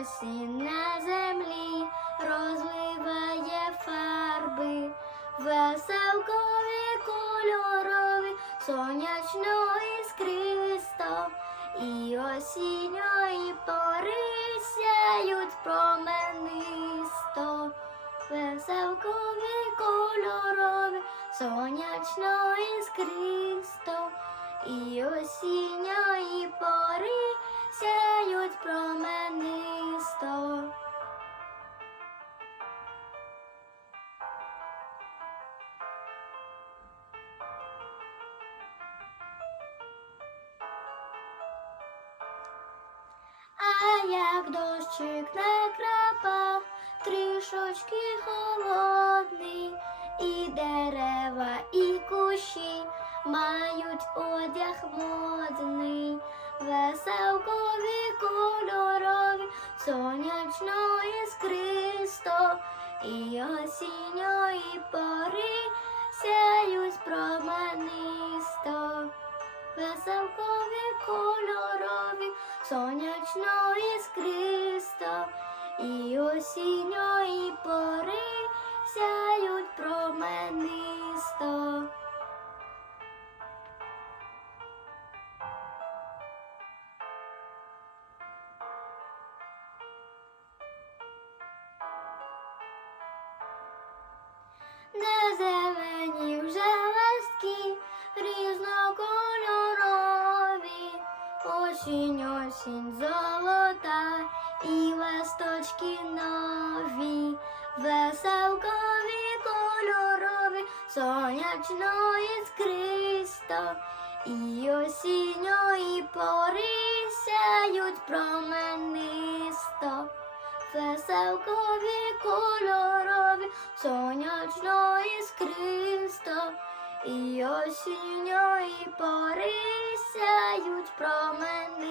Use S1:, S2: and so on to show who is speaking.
S1: осінь, на землі розливає фарби, веселкові кольорові, сонячно іскристо, і осінньої пори сяють променисто. Веселкові кольорові, сонячно іскристо, і осінньої як дощик накрапав, трішочки холодний, і дерева, і кущі мають одяг модний, веселкові кольорові, сонячно іскристо, і осінньої пори сяють променисто. Сонячно іскристо, і осінньої пори осінь, осінь золота і листочки нові, веселкові кольорові, сонячно іскристо, і осінньої пори сяють променисто. Веселкові кольорові, сонячно іскристо, і осінньої пори сяють промени.